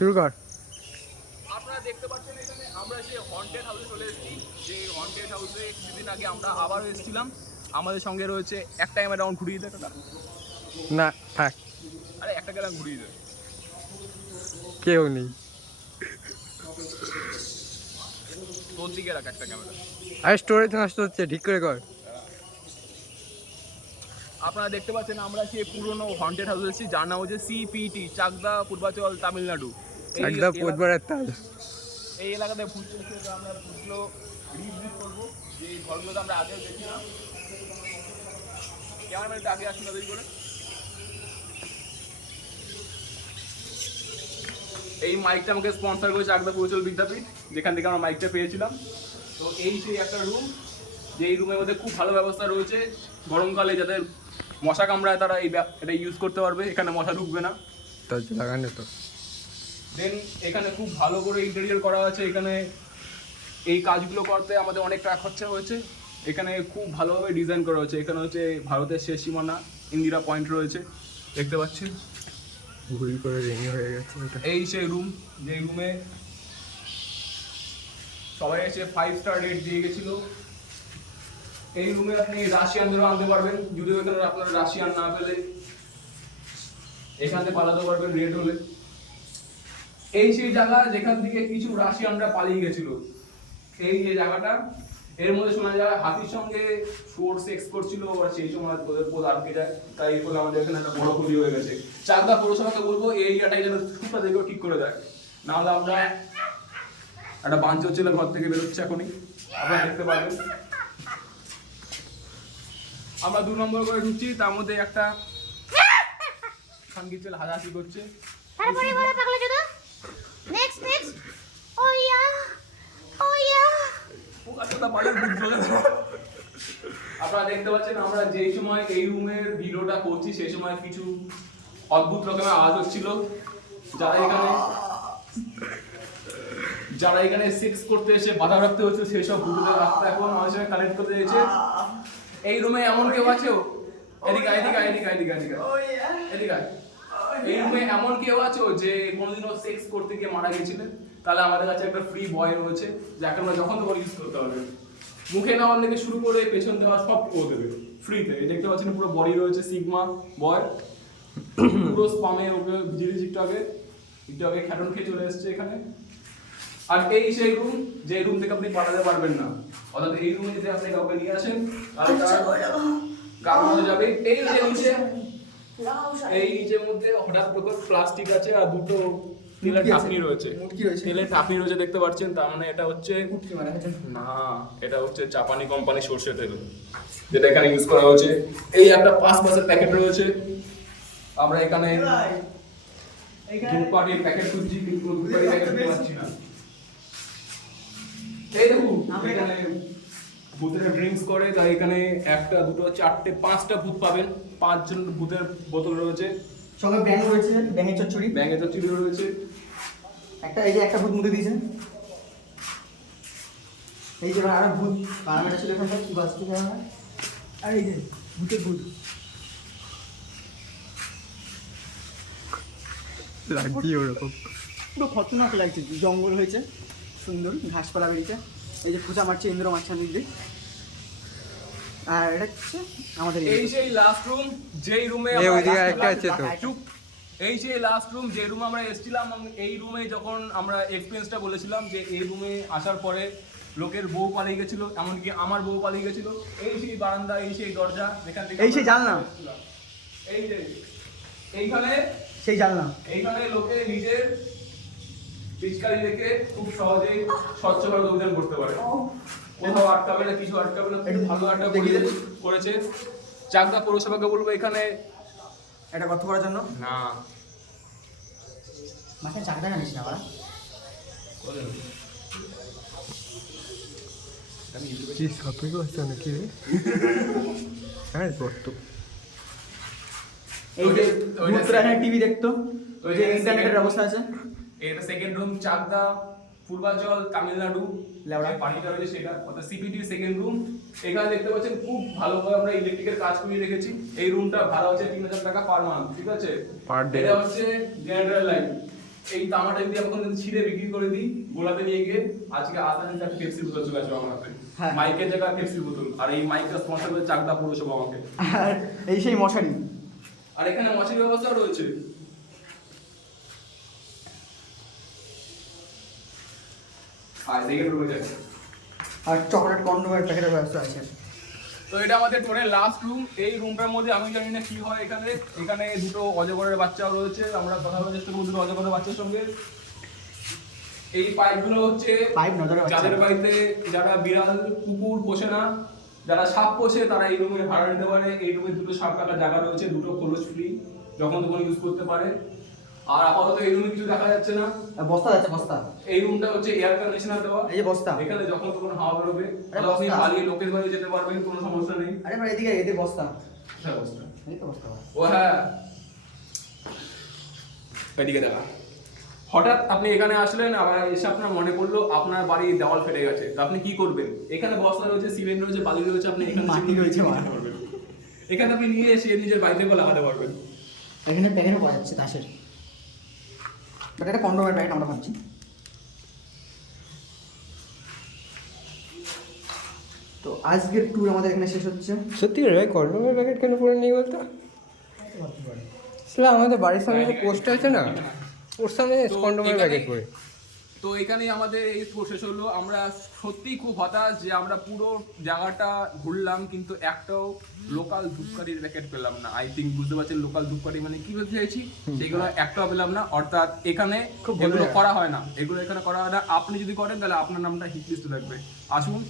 শুরু কর। আপনারা দেখতে পাচ্ছেন এখানে আমরা যে হন্টেড হাউসে চলে এসেছি। যে হন্টেড হাউসে কিছুদিন আগে আমরা আবারও এসেছিলাম। আমাদের সঙ্গে রয়েছে একটা রাউন্ড ঘুরিয়ে দেয় কাকা। না থাক, আরে একটা গেলাম ঘুরিয়ে দেয়। কেউ নেই। তোর দিকে রাখ একটা ক্যামেরা। আরে স্টোরেজ নষ্ট হচ্ছে, ঠিক করে কর। আপনারা দেখতে পাচ্ছেন আমরা সেই পুরনো হন্টেড হাউসে এসেছি, যার নাম হচ্ছে সিপিটি, চাকদা পূর্বাচল, তামিলনাড়ু। একদম পোদবারের তাল। এই এলাকাতে ভূত চলছে, তো আমরা ভূতগুলো রিভিউ করবো। যে ঘরগুলো তো আমরা আগেও দেখছিলাম। ক্যামেরাম্যান একটু আগে আসুন তাদের করে। এই মাইকটা আমাকে স্পন্সর করেছে চাকদা পূর্বাচল বিদ্যাপীঠ, যেখান থেকে আমরা মাইকটা পেয়েছিলাম। তো এই সেই একটা রুম, যে এই রুমের মধ্যে খুব ভালো ব্যবস্থা রয়েছে। গরমকালে যাদের মশা কামড়ায় তারা এটা ইউজ করতে পারবে, এখানে মশা ঢুকবে না। দরজা লাগানো তো। দেন এখানে খুব ভালো করে ইন্টেরিয়র করা আছে। এখানে এই কাজগুলো করতে আমাদের অনেক টাকা খরচা হয়েছে। এখানে খুব ভালোভাবে ডিজাইন করা হয়েছে। এখানে হচ্ছে ভারতের শেষ সীমানা ইন্দিরা পয়েন্ট রয়েছে, দেখতে পাচ্ছেন। ভুল করে রিং হয়ে গেছে ওটা। এই সেই রুম, যে রুমে সবাই এসে 5 স্টার রেট দিয়ে গেছিল। এই রুমে আপনি রাশিয়ানদেরও আনতে পারবেন, যদিও এখানে আপনার রাশিয়ান না পেলে এখান থেকে পালাতে পারবেন রেড হলে। এই সেই জায়গা যেখান থেকে কিছু রাশিয়ানরা পালিয়ে গেছিল। এই যে জায়গাটা, এর মধ্যে শোনা যায় হাতির সঙ্গে শুয়োর সেক্স করছিল, আর সেই সময় ওদের পোদ আটকে যায়। তাই ফলে আমাদের এখানে একটা বড় ক্ষতি হয়ে গেছে। চাকদা পৌরসভাকে বলবো এই এরিয়াটাই যেন সুটা দেখেও ঠিক করে দেয়, নাহলে আমরা একটা বাঞ্চ ছিল ঘর থেকে বেরোচ্ছে এখনই, আপনারা দেখতে পাবেন। আমরা 2 নম্বর করে ঢুকছি, তার মধ্যে একটা খানকি ছেলে হাসাহাসি করছে। তারপরে বলে পাগলা চোদা। নেক্সট ও ইয়া আপনারা দেখতে পাচ্ছেন আমরা যেই সময় এই রুমের ভিডিওটা করছি সেই সময় কিছু অদ্ভুত রকমের আওয়াজ হচ্ছিল। যারা এখানে সেক্স করতে এসে বাধা রাখতে হচ্ছে, সেই সব ভূতদের রাস্তা এখন আমাদের সঙ্গে কানেক্ট করতে এসেছে। এই রুমে এমন কেউ আছে, এদিকে এই রুমে এমন কেউ আছে যে কোনোদিনও সেক্স করতে গিয়ে মারা গেছিলেন, তাহলে আমাদের কাছে একটা ফ্রি বয় রয়েছে, যাকে আমরা যখন তখন ইউজ করতে পারবেন। মুখে নেওয়ার থেকে শুরু করে পেছন দেওয়া সব করে দেবে ফ্রিতে। দেখতে পাচ্ছেন পুরো বডি রয়েছে সিগমা বয়, পুরো স্পামে ওকে ভিজিয়েছি একটু আগে খ্যাটন খেয়ে চলে এসছে এখানে। আর এই সেই রুম, যে রুম থেকে আপনি পাঠাতে পারবেন না, অর্থাৎ এই রুমে যদি আপনি কাউকে নিয়ে আসেন তাহলে তার গান হয়ে যাবে। এই নিচের মধ্যে হঠাৎ প্রকার প্লাস্টিক আছে আর দুটো তেলের ঢাকনি রয়েছে। তেলের ঢাকনি রয়েছে দেখতে পাচ্ছেন, তার মানে এটা হচ্ছে না, এটা হচ্ছে জাপানি কোম্পানি সরষে তেল, যেটা এখানে ইউজ করা হয়েছে। এই একটা 5 মাসের প্যাকেট রয়েছে। আমরা এখানে ধূপকাঠির প্যাকেট খুঁজছি, কিন্তু ধূপকাঠির প্যাকেট পাচ্ছি না। এই দেখুন এখানে ভূতেরা ড্রিঙ্কস করে, তাই এখানে 1 2 4 5টা ভূত পাবেন। 5 জন ভূতের বোতল রয়েছে, সঙ্গে ব্যাং রয়েছে, ব্যাঙের চচ্চড়ি রয়েছে। এই যে একটা ভূত মুখে দিয়েছেন। এই যে আরো ভূত কারামেটা ছিল এখানটা, কি বাস্তু কারামে। আর এই যে ভূতের ভূত লাগছি ওরকম, পুরো খতরনাক লাগছে। জঙ্গল হয়েছে, সুন্দর ঘাসপালা বেরিয়েছে। এই যে পূজা মারছে ইন্দ্র মারছে দিক দিয়ে। আর এটা হচ্ছে আমাদের এই সেই লাস্ট রুম, যেই রুমে ওইদিকে একটা আছে তো। চুপ। এই সেই লাস্ট রুম, যে রুমে আমরা এসেছিলাম। এই রুমে যখন আমরা এক্সপিরিয়েন্সটা বলেছিলাম যে এই রুমে আসার পরে লোকের বউ পালিয়ে গেছিল, এমনকি আমার বউ পালিয়ে গেছিল। এই সেই বারান্দা, এই সেই দরজা, যেখান থেকে এই সেই জানলা, এই যে এইখানে সেই জানলা, এইখানে লোকে নিজের পিচকারি রেখে খুব সহজেই স্বচ্ছ ভারত অভিযান করতে পারে। কোথাও আটকাবে না, কিছু আটকাবে না, একটু ভালো একটা করেছে। চাকদা পৌরসভাকে বলবো এখানে এটা গর্ত করার জন্য না। মাঝখানে চাকদা জানিস না বাড়া। কি শপিং করছে নাকি রে? হ্যাঁ গর্ত। এই যে ভূতরা এখানে টিভি দেখতো, ওই যে ইন্টারনেটের ব্যবস্থা আছে। এটা সেকেন্ড রুম, চাকদা পূর্বাচল, তামিলনাড়ু লেওড়া পানিটা রয়েছে সেটা, অর্থাৎ সিপিটি সেকেন্ড রুম। এখানে দেখতে পাচ্ছেন খুব ভালোভাবে আমরা ইলেকট্রিকের কাজ করিয়ে রেখেছি। এই রুমটা ভাড়া হচ্ছে 3000 টাকা পার মান্থ, ঠিক আছে? Per day. এটা হচ্ছে জেনারেটর লাইট, এই তামাটা যদি এখন যদি ছিঁড়ে বিক্রি করে দিই গোলাতে নিয়ে গিয়ে আজকে আসানি একটা পেপসির বোতল চলে আসবে আমার হাতে। হ্যাঁ। মাইকের জায়গায় পেপসির বোতল, আর এই মাইকটা স্পন্সর করে চাকদা পৌরসভা আমাকে। আর এই সেই মশারি। আর এখানে মশারির ব্যবস্থাও রয়েছে। আর দেখে রয়েছে। আর চকলেট কন্ডোমের প্যাকেটের ব্যবস্থা আছে। তো এটা আমাদের টোটাল লাস্ট রুম। এই রুমটার মধ্যে আমি জানি না কি হয় এখানে। এখানে দুটো অজগরের বাচ্চাও রয়েছে, আমরা কথা বলার চেষ্টা করবো দুটো অজগরের বাচ্চার সঙ্গে। এই পাইপগুলো হচ্ছে পাইপ নজরে বাচ্চা। যাদের বাড়িতে যারা বিড়াল কুকুর পোষে না, যারা সাপ পোষে তারা এই রুমে ভাড়া নিতে পারে। এই রুমে দুটো সাপ রাখার জায়গা রয়েছে, দুটো খোলস ফ্রি, যখন তখন ইউজ করতে পারে। আর আপাতত এই রুমে কিছু দেখা যাচ্ছে না। আর বস্তা আছে, বস্তা। এই রুমটা হচ্ছে এয়ার কন্ডিশনার দেওয়া। এই যে বস্তা। এখানে যখন তখন হাওয়া বেরোবে, আরে আপনি বস্তা। পালিয়ে লোকের বাড়ি যেতে পারবেন, কোনো সমস্যা নেই। আরে ভাই এদিকে এদিকে বস্তা। হ্যাঁ, বস্তা। এই তো বস্তা। ও হ্যাঁ, এদিকে দেখা। হঠাৎ আপনি এখানে আসলেন, আবার এসে আপনার মনে পড়লো আপনার বাড়ির দেওয়াল ফেটে গেছে, তো আপনি কি করবেন? এখানে বস্তা রয়েছে, সিমেন্ট রয়েছে, বালি রয়েছে, আপনি এখানে মাটি রয়েছে, নিতে পারবেন। এখানে আপনি নিয়ে এসে নিজের বাড়িতে করে লাগাতে পারবেন। এখানে প্যাকেটও পাওয়া যাচ্ছে তাসের। বাট এটা কন্ডোমের প্যাকেট আমরা ভাবছি। তো আজকের ট্যুর আমাদের এখানে শেষ হচ্ছে। সত্যি করে ভাই কন্ডোমের প্যাকেট কেন পরে নেই বলতো? আসলে আমাদের বাড়ির সামনে যে পোস্ট আছে না, ওর সামনে তো কন্ডোমের এখানে- প্যাকেট পরে। তো এখানেই আমাদের এই প্রসেস হলো। আমরা সত্যিই খুব হতাশ যে আমরা পুরো জায়গাটা ঘুরলাম কিন্তু একটাও লোকাল ধূপকাঠির প্যাকেট পেলাম না। আই থিঙ্ক বুঝতে পারছেন লোকাল ধূপকাঠি মানে কি বলতে চাইছি, সেগুলো একটাও পেলাম না। অর্থাৎ এখানে খুব ভালো এগুলো জায়গা। করা হয় না, এগুলো এখানে করা হয় না। আপনি যদি করেন তাহলে আপনার নামটা হিট লিস্টে থাকবে। আসুন